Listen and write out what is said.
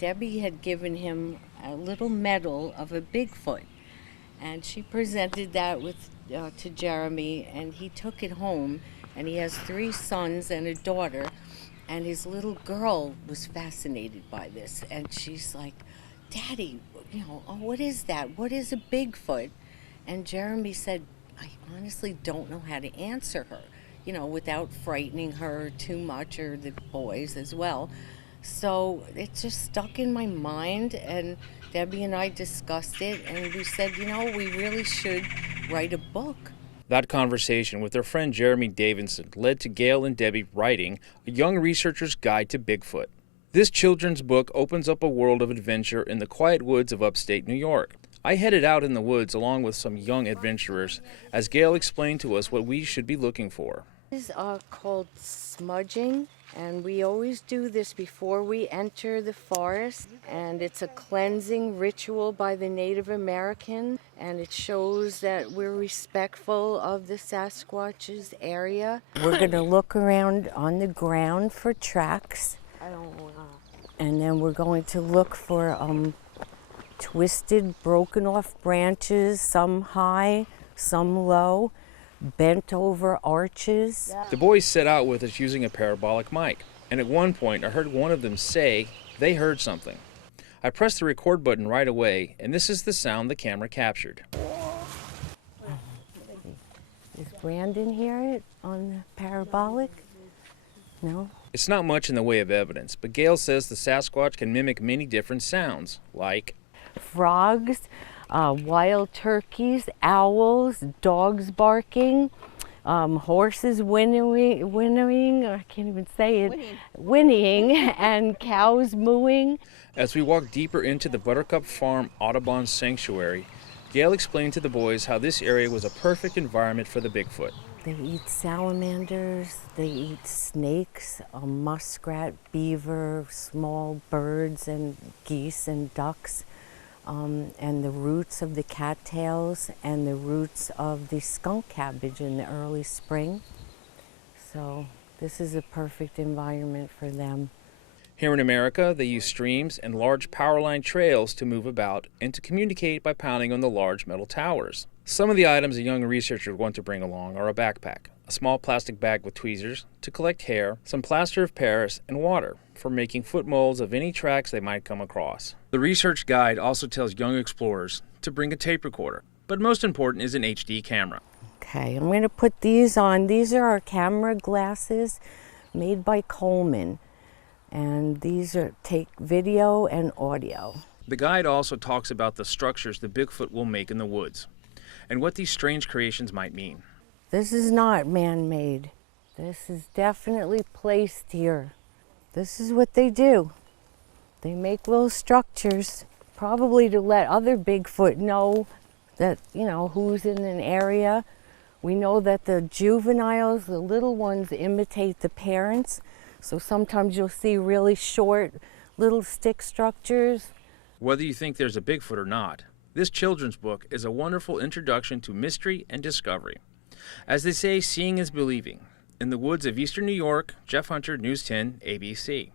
Debbie had given him a little medal of a Bigfoot, and she presented that to Jeremy, and he took it home, and he has 3 sons and a daughter, and his little girl was fascinated by this, and she's like, Daddy, oh, what is that? What is a Bigfoot? And Jeremy said, I honestly don't know how to answer her, without frightening her too much, or the boys as well. So it just stuck in my mind, and Debbie and I discussed it, and we said, we really should write a book. That conversation with their friend Jeremy Davidson led to Gail and Debbie writing A Young Researcher's Guide to Bigfoot. This children's book opens up a world of adventure in the quiet woods of upstate New York. I headed out in the woods along with some young adventurers as Gail explained to us what we should be looking for. This is called smudging, and we always do this before we enter the forest, and it's a cleansing ritual by the Native American, and it shows that we're respectful of the Sasquatch's area. We're going to look around on the ground for tracks, and then we're going to look for twisted, broken off branches, some high, some low, bent over arches. The boys set out with us using a parabolic mic, and at one point I heard one of them say they heard something. I pressed the record button right away, and this is the sound the camera captured. Does Brandon hear it on the parabolic? No? It's not much in the way of evidence, but Gail says the Sasquatch can mimic many different sounds, like frogs, wild turkeys, owls, dogs barking, horses whinnying, I can't even say it, whinnying, and cows mooing. As we walk deeper into the Buttercup Farm Audubon Sanctuary, Gail explained to the boys how this area was a perfect environment for the Bigfoot. They eat salamanders, they eat snakes, muskrat, beaver, small birds, and geese and ducks. And the roots of the cattails and the roots of the skunk cabbage in the early spring. So this is a perfect environment for them. Here in America, they use streams and large power line trails to move about and to communicate by pounding on the large metal towers. Some of the items a young researcher would want to bring along are a backpack, a small plastic bag with tweezers to collect hair, some plaster of Paris, and water for making foot molds of any tracks they might come across. The research guide also tells young explorers to bring a tape recorder, but most important is an HD camera. Okay, I'm going to put these on. These are our camera glasses made by Coleman, and these take video and audio. The guide also talks about the structures the Bigfoot will make in the woods and what these strange creations might mean. This is not man-made. This is definitely placed here. This is what they do. They make little structures, probably to let other Bigfoot know that, who's in an area. We know that the juveniles, the little ones, imitate the parents. So sometimes you'll see really short little stick structures. Whether you think there's a Bigfoot or not, this children's book is a wonderful introduction to mystery and discovery. As they say, seeing is believing. In the woods of eastern New York, Jeff Hunter, News 10, ABC.